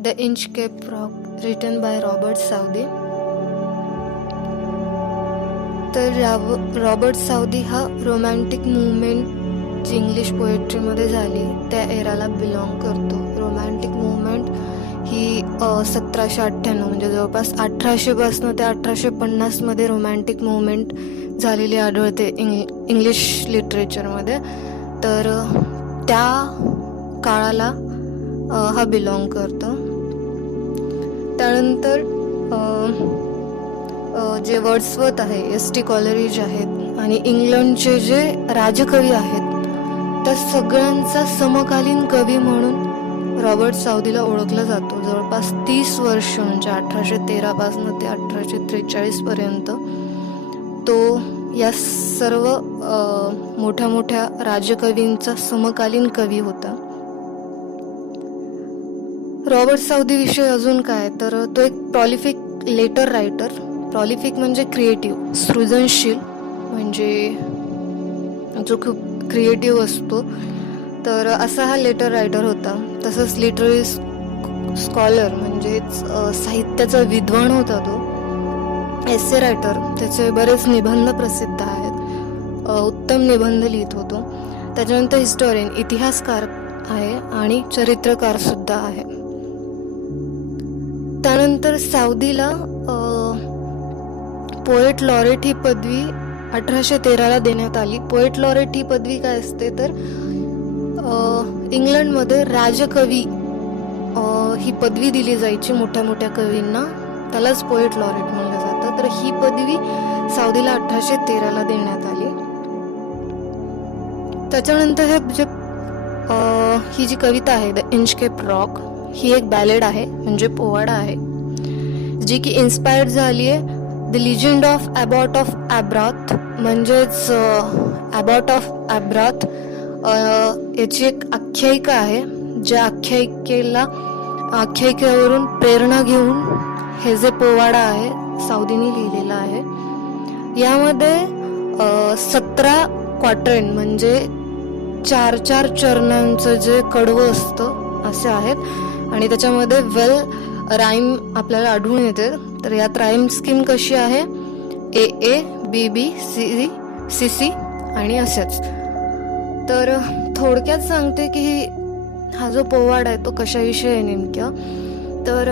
The Inchcape Rock written by Robert Southey. तर Robert Southey हा romantic movement जी English पोएट्रीमध्ये झाली त्या एराला बिलॉंग करतो. रोमॅन्टिक मुवमेंट ही 1798 म्हणजे जवळपास 1800पासून ते 1850मध्ये रोमॅन्टिक मुवमेंट झालेली आढळते इंग्लिश लिटरेचरमध्ये. तर त्या काळाला हा बिलॉंग करतो. त्यानंतर जे वर्ड्सवर्थ आहे, एस.टी. कॉलरिज आहेत आणि इंग्लंडचे जे राजकवी आहेत त्या सगळ्यांचा समकालीन कवी म्हणून रॉबर्ट साऊदीला ओळखलं जातो. जवळपास 30 वर्ष म्हणजे 1813 पासून ते 1843 पर्यंत तो या सर्व मोठ्या मोठ्या राजकवींचा समकालीन कवी होता. रॉबर्ट साऊदी विषयी अजून काय, तर तो एक प्रॉलिफिक लेटर रायटर. प्रॉलिफिक म्हणजे क्रिएटिव्ह, सृजनशील, म्हणजे जो खूप क्रिएटिव्ह असतो. तर असा हा लेटर रायटर होता. तसंच लिटररी स्कॉलर म्हणजेच साहित्याचा विद्वान होता तो. एसे रायटर, त्याचे बरेच निबंध प्रसिद्ध आहेत, उत्तम निबंध लिहित होतो. त्याच्यानंतर हिस्टॉरियन, इतिहासकार आहे आणि चरित्रकार सुद्धा आहे. त्यानंतर साऊदीला पोएट लॉरेट ही पदवी 1813ला देण्यात आली. पोएट लॉरेट ही पदवी काय असते, तर इंग्लंडमध्ये राजकवी ही पदवी दिली जायची मोठ्या मोठ्या कवींना, त्यालाच पोएट लॉरेट म्हणलं जातं. तर ही पदवी साऊदीला 1813ला देण्यात आली. त्याच्यानंतर ही जी कविता आहे द इंचकेप रॉक ही एक बॅलेड आहे, म्हणजे पोवाडा आहे, जी की इन्स्पायर्ड झाली आहे द लिजंड ऑफ ॲबॉट ऑफ ॲब्राथ. म्हणजेच ॲबॉट ऑफ ॲब्राथ याची एक आख्यायिका आहे, ज्या आख्यायिकेवरून प्रेरणा घेऊन हे जे पोवाडा आहे साऊदीने लिहिलेला आहे. यामध्ये 17 क्वाट्रेन म्हणजे 4-4 चरणांचं जे कडवं असतं असे आहेत आणि त्याच्यामध्ये वेल राईम आपल्याला आढळून येते. तर यात राईम स्कीम कशी आहे, A B B C C आणि असेच. तर थोडक्यात सांगते की हा जो पोवाडा आहे तो कशाविषयी आहे नेमक्या. तर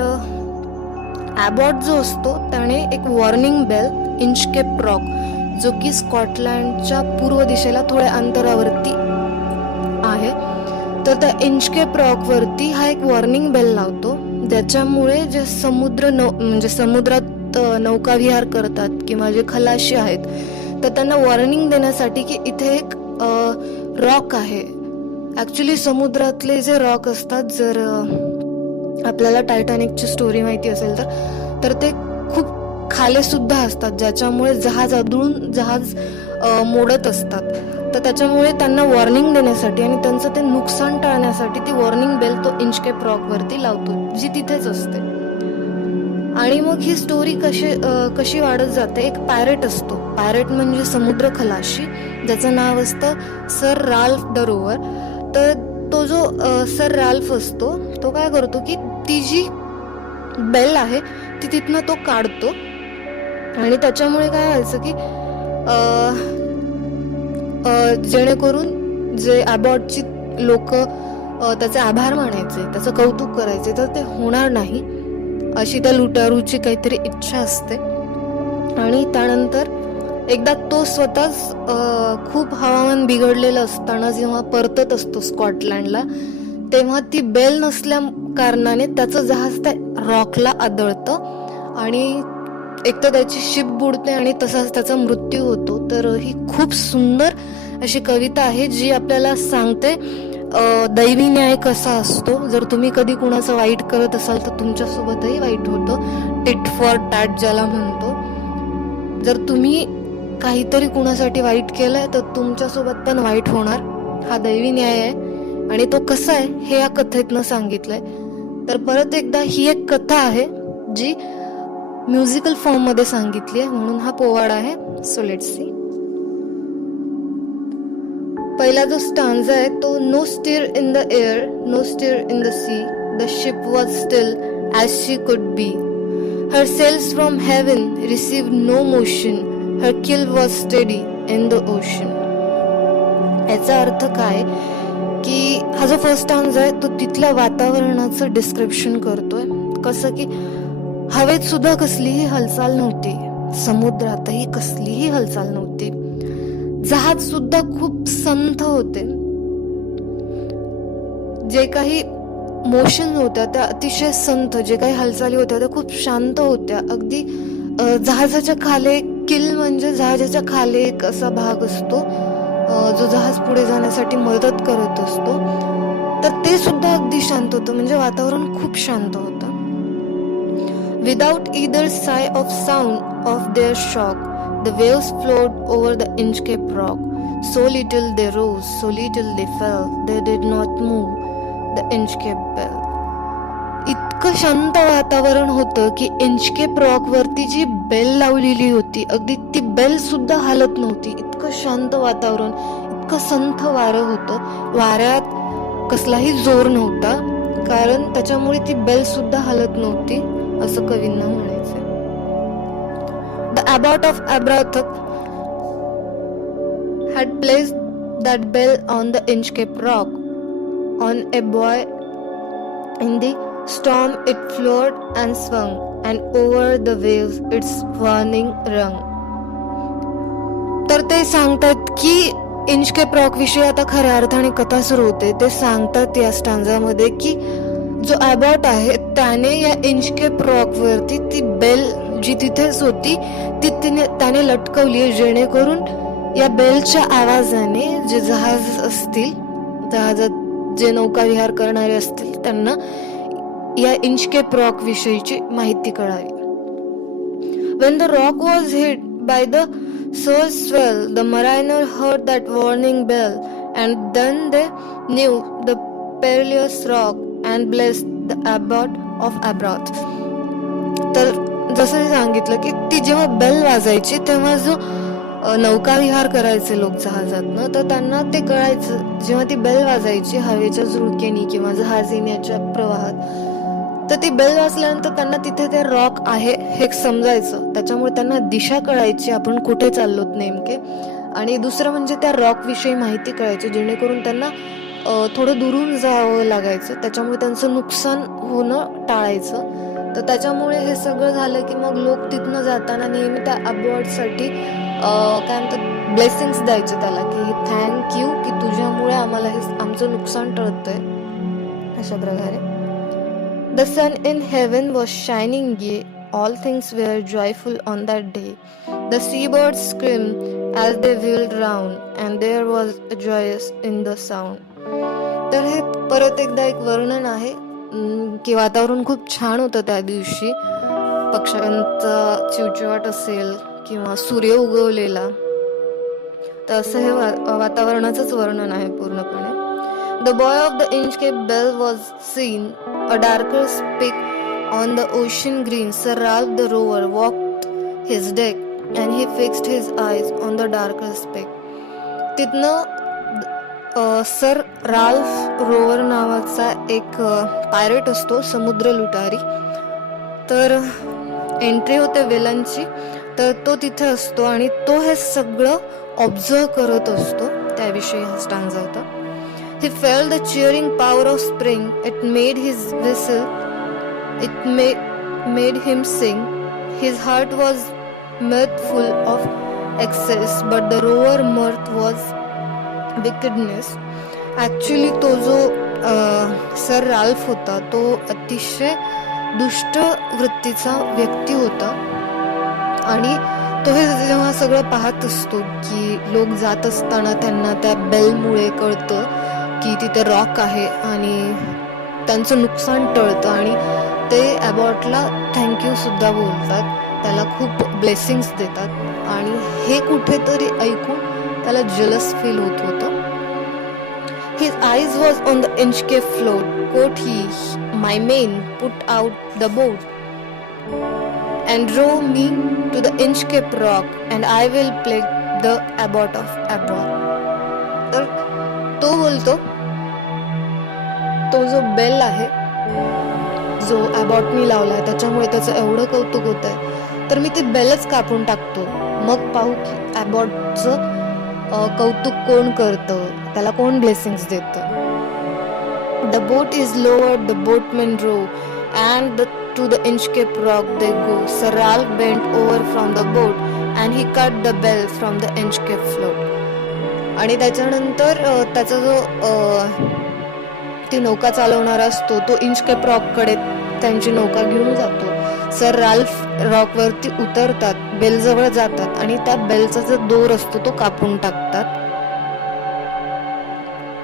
ॲबॉट जो असतो त्याने एक वॉर्निंग बेल इंचकेप रॉक, जो की स्कॉटलँडच्या पूर्व दिशेला थोड्या अंतरावरती आहे, तर त्या इंचकेप रॉकवरती हा एक वॉर्निंग बेल लावतो, ज्याच्यामुळे जे म्हणजे समुद्रात नौकाविहार करतात किंवा जे खलाशी आहेत तर त्यांना वॉर्निंग देण्यासाठी की इथे एक रॉक आहे. ॲक्च्युली समुद्रातले जे रॉक असतात, जर आपल्याला टायटॅनिकची स्टोरी माहिती असेल तर ते खूप खाले सुद्धा असतात, ज्याच्यामुळे जहाज मोडत असतात. तर त्याच्यामुळे त्यांना वॉर्निंग देण्यासाठी आणि त्यांचं ते नुकसान टाळण्यासाठी ती वॉर्निंग बेल तो इंचकेप रॉकवरती लावतो, जी तिथेच असते. आणि मग ही स्टोरी कशी वाढत जाते. एक पायरेट असतो, पायरेट म्हणजे समुद्र खलाशी, ज्याचं नाव असतं सर राल्फ द रोवर. तर तो जो सर राल्फ असतो तो काय करतो की ती जी बेल आहे ती तिथनं तो काढतो आणि त्याच्यामुळे काय व्हायचं की जेणेकरून जे ॲबॉटची लोक त्याचे आभार मानायचे, त्याचं कौतुक करायचे, तर ते होणार नाही अशी त्या लुटारूची काहीतरी इच्छा असते. आणि त्यानंतर एकदा तो स्वतःच खूप हवामान बिघडलेलं असताना जेव्हा परतत असतो स्कॉटलँडला, तेव्हा ती बेल नसल्या कारणाने त्याचं जहाज त्या रॉकला आदळतं आणि एक तर त्याची शिप बुडते आणि तसाच त्याचा मृत्यू होतो. तर ही खूप सुंदर अशी कविता आहे जी आपल्याला सांगते दैवी न्याय कसा असतो. जर तुम्ही कधी कुणाचं वाईट करत असाल तर तुमच्यासोबतही वाईट होतं, टिट फॉर टॅट ज्याला म्हणतो. जर तुम्ही काहीतरी कुणासाठी वाईट केलंय तर तुमच्यासोबत पण वाईट होणार, हा दैवी न्याय आहे. आणि तो कसा आहे हे या कथेतनं सांगितलंय. तर परत एकदा ही एक कथा आहे जी म्युझिकल फॉर्म मध्ये सांगितली आहे, म्हणून हा पोवाडा आहे. So let's see. पहिला जो स्टांजा आहे तो no stir in the air, no stir in the sea, the ship was still as she could be. Her sails from heaven received no motion, her keel was steady in the ocean. याचा अर्थ काय की हा जो first stanza आहे तो तिथल्या वातावरणाचं description करतोय. कसं की हवेत सुद्धा कसलीही हालचाल नव्हती, समुद्रातही कसलीही हालचाल नव्हती, जहाज सुद्धा खूप संथ होते, जे काही मोशन होत्या त्या अतिशय संथ, जे काही हालचाली होत्या त्या खूप शांत होत्या. अगदी जहाजाच्या खाली किल म्हणजे जहाजाच्या खाली एक असा भाग असतो जो जहाज पुढे जाण्यासाठी मदत करत असतो, तर ते सुद्धा अगदी शांत होतं. म्हणजे वातावरण खूप शांत होतं. Without either sigh of sound of their shock, the waves flowed over the Inchcape Rock. So little they rose, so little they fell, they did not move the Inchcape Bell. इतकं शांत वातावरण होतं की इंचकेप रॉक वरती जी bell लावलेली होती, अगदी ती बेल सुद्धा हालत नव्हती. इतकं शांत वातावरण, इतकं संथ वारं होतं. वाऱ्यात कसलाही जोर नव्हता, कारण त्याच्यामुळे ती बेल सुद्धा हालत नव्हती, असं कवींना म्हणायचं. The abbot of Aberbrothok had placed that bell on the Inchcape Rock. On a buoy in the storm it flowed and swung, and over the waves its warning rung. तर ते सांगतात की इंचकेप रॉक विषयी आता खऱ्या अर्थाने कथा सुरू होते. ते सांगतात या स्टांजामध्ये की जो अबॉट आहे त्याने या इंचकेप रॉक वरती ती बेल जी तिथेच होती ती त्याने लटकवली, जेणेकरून या बेलच्या आवाजाने जे जहाज असतील, जहाजात जे नौकाविहार करणारे असतील, त्यांना या इंचकेप रॉक विषयीची माहिती कळावी. When the rock was hit by the surge swell, the mariner heard that warning bell, and then they knew the perilous rock and blessed the abbot of Abrath. तर जसं मी सांगितलं की ती जेव्हा बेल वाजायची तेव्हा जो नौकाविहार करायचे लोक जहाजातनं, तर त्यांना ते कळायचं, जेव्हा ती बेल वाजायची हवेच्या झुळकेनी किंवा जहाज येण्याच्या प्रवाहात, तर ती बेल वाजल्यानंतर त्यांना तिथे ते रॉक आहे हे समजायचं. त्याच्यामुळे त्यांना दिशा कळायची, आपण कुठे चाललोत नेमके. आणि दुसरं म्हणजे त्या रॉक विषयी माहिती कळायची, जेणेकरून त्यांना थोडं दुरून जावं लागायचं, त्याच्यामुळे त्यांचं नुकसान होणं टाळायचं. तर त्याच्यामुळे हे सगळं झालं की मग लोक तिथनं जाताना नेहमी त्या अबॉर्डसाठी काय म्हणतात ब्लेसिंग्स द्यायचे त्याला, की थँक्यू की तुझ्यामुळे आम्हाला हे आमचं नुकसान टळतंय, अशा प्रकारे. The sun in heaven was shining gay, all things were joyful on that day. The seabirds screamed as they wheeled round, and there was a joyous in the sound. तर हे परत एकदा एक वर्णन आहे की वातावरण खूप छान होतं त्या दिवशी. पक्ष्यांचा चिवचिवाट असेल किंवा सूर्य उगवलेला, तर असं हे वातावरणाचंच वर्णन आहे पूर्णपणे. The boy of the Inchcape Bell was seen, a darker speck on the ocean green. Sir Ralph the rover walked his deck, and he fixed his eyes on the darker speck. तिथनं sir Ralph rover नावाचा एक pirate असतो, समुद्र लुटारी. तर entry होते वेलांची, तर तो तिथे असतो आणि तो हे सगळं ऑब्झर्व करत असतो. त्याविषयी हा स्टांजा होता. He felt the cheering power of spring. It made his whistle. It made him sing. His heart was mirthful of excess, but the rover mirth was wickedness. Actually तो जो सर राल्फ होता तो अतिशय दुष्ट वृत्तीचा व्यक्ती होता. आणि तो हे जेव्हा सगळं पाहत असतो की लोक जात असताना त्यांना त्या बेलमुळे कळतं की तिथे रॉक आहे आणि त्यांचं नुकसान टळतं, आणि ते अबॉटला थँक्यू सुद्धा बोलतात, त्याला खूप ब्लेसिंग्स देतात. आणि हे कुठेतरी ऐकून त्याला जलस फील होत होतं. His eyes was on the Inchcape float. Quoth he, my men, put out the boat and row me to the Inchcape rock, and I will plague the abbot of Abrath. तर बोलतो, तो जो bell आहे जो ॲबॉटनी लावलाय त्याच्यामुळे त्याचं एवढं कौतुक होत आहे, तर मी ती बेलच कापून टाकतो. मग पाहू की ॲबॉटचं कौतुक कोण करतं, त्याला कोण ब्लेसिंग्स देतं. The boat is lowered, the boatmen row, and to the Inchcape Rock they go. Sir Ralph bent over from the boat, and he cut the bell from the Inchcape float. आणि त्याच्यानंतर त्याचा जो ती नौका चालवणारा असतो तो इंचकेप रॉककडे त्यांची नौका घेऊन जातो. सर राल्फ रॉकवरती उतरतात, बेलजवळ जातात आणि त्या बेलचा जो दोर असतो तो कापून टाकतात.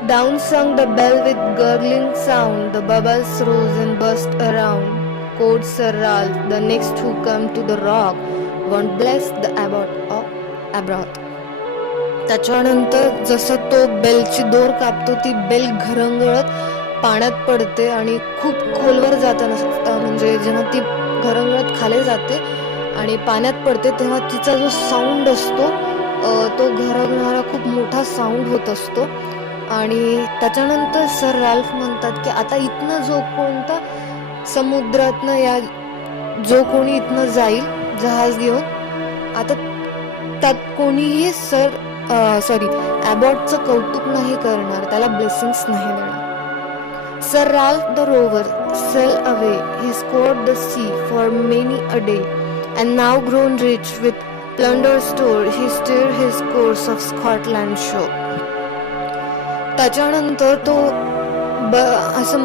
Down sung the bell with gurgling sound, the bubbles rose and burst around. Quoth Sir Ralph, the next who come to the rock won't bless the abbot of Abrath. त्याच्यानंतर जसं तो बेलची दोर कापतो, ती बेल घरंगळत पाण्यात पडते आणि खूप खोलवर जाताना म्हणजे जेव्हा ती घरंगळत खाली जाते आणि पाण्यात पडते तेव्हा तिचा जो साऊंड असतो तो घरंगणारा खूप मोठा साऊंड होत असतो. आणि त्याच्यानंतर सर राल्फ म्हणतात की आता इथनं जो कोणता समुद्रातनं या जो कोणी इथनं जाईल जहाज घेऊन, आता त्यात कोणीही ॲबॉटचं कौतुक नाही करणार, त्याला ब्लेसिंग्स नाही देणार. Sir Ralph the rover sail away, he scoured the sea for many a day, and now grown rich with plunder store, he steer his course of Scotland shore. त्याच्यानंतर तो असं,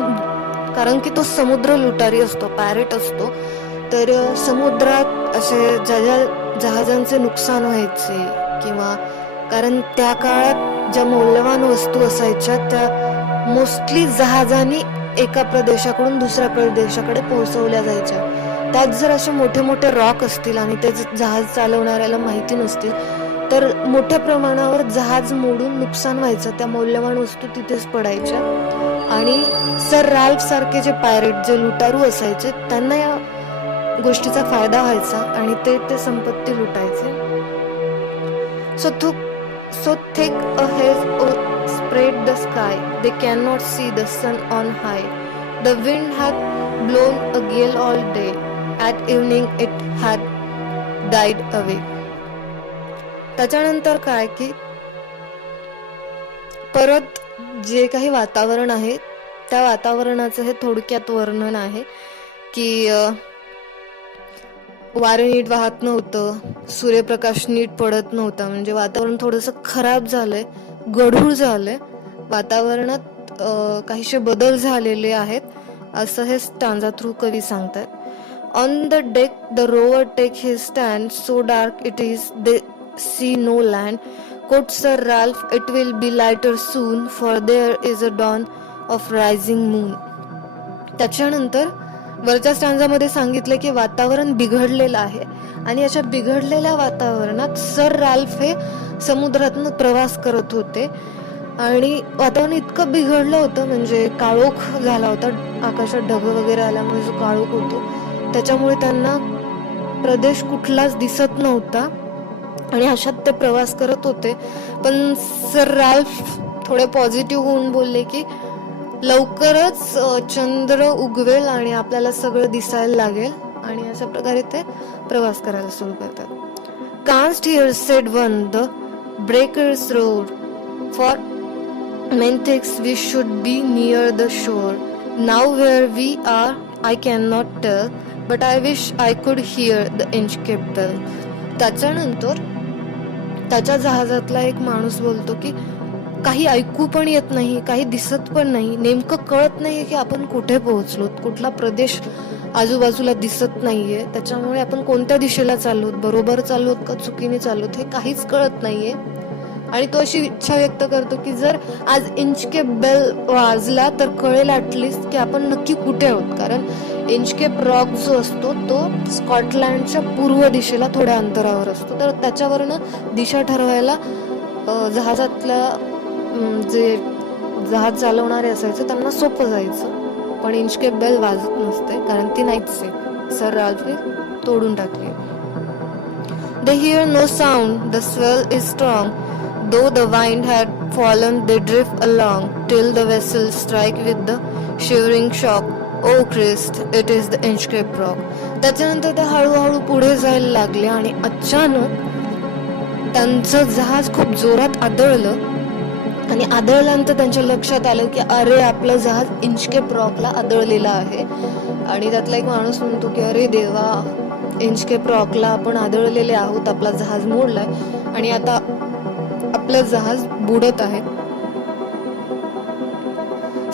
कारण की तो समुद्र लुटारी असतो, पॅरेट असतो, तर समुद्रात असे ज्या ज्या जहाजांचे नुकसान व्हायचे किंवा कारण त्या काळात ज्या मौल्यवान वस्तू असायच्या त्या मोस्टली जहाजाने एका प्रदेशाकडून दुसऱ्या प्रदेशाकडे पोहोचवल्या जायच्या. त्यात जर असे मोठे मोठे रॉक असतील आणि ते जहाज चालवणाऱ्याला माहिती नसतील तर मोठ्या प्रमाणावर जहाज मोडून नुकसान व्हायचं, त्या मौल्यवान वस्तू तिथेच पडायच्या. आणि सर राल्फ सारखे जे पायरेट जे लुटारू असायचे त्यांना या गोष्टीचा फायदा व्हायचा आणि ते संपत्ती लुटायचे. So thick a haze spread the sky, they cannot see the sun on high. The wind had blown a gale all day, at evening it had died away. त्याच्यानंतर काय की परत जे काही वातावरण आहे त्या वातावरणाचं हे थोडक्यात वर्णन आहे की वारे नीट वाहत नव्हतं, सूर्यप्रकाश नीट पडत नव्हता, म्हणजे वातावरण थोडंसं खराब झालंय, गढूळ झालंय, वातावरणात काहीशे बदल झालेले आहेत असं हे स्टांजा थ्रू कवी सांगतात. On the deck the rover take his stand, so dark it is they see no land. Quote sir Ralph, it will be lighter soon, for there is a dawn of rising moon. त्याच्यानंतर वरच्या स्टांजामध्ये सांगितलं की वातावरण बिघडलेलं आहे आणि अशा बिघडलेल्या वातावरणात सर राल्फ हे समुद्रातनं प्रवास करत होते आणि वातावरण इतकं बिघडलं होतं म्हणजे काळोख झाला होता, आकाशात ढग वगैरे आल्यामुळे जो काळोख होतो त्याच्यामुळे त्यांना प्रदेश कुठलाच दिसत नव्हता आणि अशात ते प्रवास करत होते. पण सर राल्फ थोडे पॉझिटिव्ह होऊन बोलले की लवकरच चंद्र उगवेल आणि आपल्याला सगळं दिसायला लागेल आणि अशा प्रकारे ते प्रवास करायला सुरू करतात. Canst hear said one, the breakers roar, for methinks we should be near the shore. Now where we are I can not tell, but I wish I could hear the Inchcape bell. त्याच्यानंतर त्याच्या जहाजातला एक माणूस बोलतो की काही ऐकू पण येत नाही, काही दिसत पण नाही, नेमकं कळत नाहीये की आपण कुठे पोहोचलो, कुठला प्रदेश आजूबाजूला दिसत नाहीये, त्याच्यामुळे आपण कोणत्या दिशेला चाललोत, बरोबर चाललोत का चुकीने चाललोत हे काहीच कळत नाहीये. आणि तो अशी इच्छा व्यक्त करतो की जर आज इंचकेप बेल वाजला तर कळेल ॲटलिस्ट की आपण नक्की कुठे आहोत, कारण इंचकेप रॉक जो असतो तो स्कॉटलँडच्या पूर्व दिशेला थोड्या अंतरावर असतो, तर त्याच्यावरनं दिशा ठरवायला जहाजातल्या जे जहाज चालवणारे असायचे त्यांना सोपं जायचं. पण इंचकेप बेल वाजत नसते कारण ती नाहीच आहे, सर राल्फने तोडून टाकली. They hear no sound, the swell is strong, Though the wind had fallen, they drift along till the vessel strike with the shivering shock. Oh Christ, it is the Inchcape Rock. त्याच्यानंतर ते हळूहळू पुढे जायला लागले आणि अचानक त्यांचं जहाज खूप जोरात आदळलं आणि आदळल्यानंतर त्यांच्या लक्षात आलं की अरे आपलं जहाज इंचकेप रॉकला आदळलेलं आहे. आणि त्यातला एक माणूस म्हणतो की अरे देवा, इंचकेप रॉकला आपण आदळलेले आहोत, आपला जहाज मोडलाय आणि आता आपलं जहाज बुडत आहे.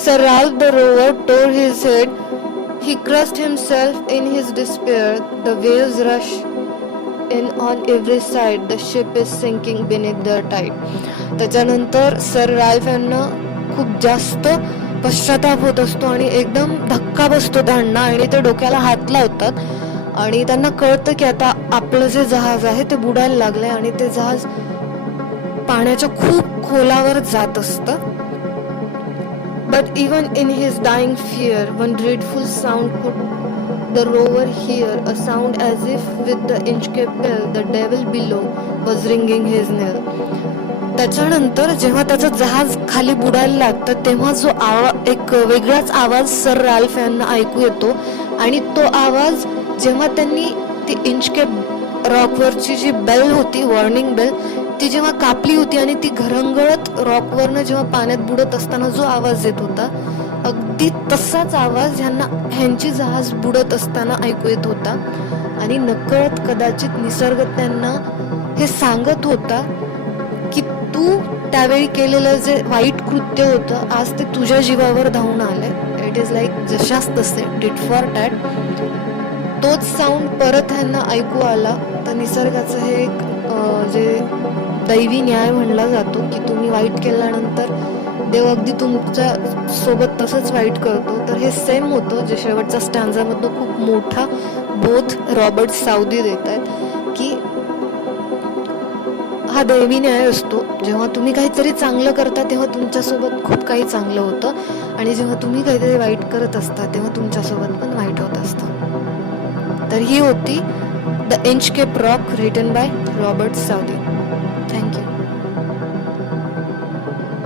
Sir Ralph the rover tore his head. He crushed himself in his despair. The waves rush in on every side. The ship is sinking beneath the tide. त्याच्यानंतर सर राल्फ यांना खूप जास्त पश्चाताप होत असतो आणि एकदम धक्का बसतो त्यांना आणि ते डोक्याला हात लावतात आणि त्यांना कळतं की आता आपलं जे जहाज आहे ते बुडायला लागलंय आणि ते जहाज पाण्याच्या खूप खोलावर जात असतं. But even in his dying fear, one dreadful sound could the rover hear, a sound as if with the Inchcape bell, the devil below was ringing his knell. त्याच्यानंतर जेव्हा त्याचं जहाज खाली बुडायला लागतं तेव्हा जो एक वेगळाच आवाज सर राल्फ यांना ऐकू येतो आणि तो आवाज जेव्हा त्यांनी ती इंचकेप रॉकवरची जी बेल होती, वॉर्निंग बेल, ती जेव्हा कापली होती आणि ती घरंगळत रॉकवरनं जेव्हा पाण्यात बुडत असताना जो आवाज येत होता, अगदी तसाच आवाज ह्यांची जहाज बुडत असताना ऐकू येत होता. आणि नकळत कदाचित निसर्ग त्यांना हे सांगत होता की तू त्यावेळी केलेलं जे वाईट कृत्य होतं आज ते तुझ्या जीवावर धावून आलंय. इट इज लाईक जशाच तसे डिट फॉर डॅट. तोच साऊंड परत ह्यांना ऐकू आला. तर निसर्गाचं हे एक जे दैवी न्याय म्हणला जातो की तुम्ही वाईट केल्यानंतर देव अगदी तुमच्या सोबत तसंच वाईट करतो. तर हे सेम होतं जे शेवटच्या स्टॅन्झामधनं खूप मोठा बोध रॉबर्ट साऊदी देत आहेत की हा दैवी न्याय असतो. जेव्हा तुम्ही काहीतरी चांगलं करता तेव्हा तुमच्यासोबत खूप काही चांगलं होतं आणि जेव्हा तुम्ही काहीतरी वाईट करत असता तेव्हा तुमच्यासोबत पण वाईट होत असतं. तर ही होती the Inchcape Rock written by Robert Saudi.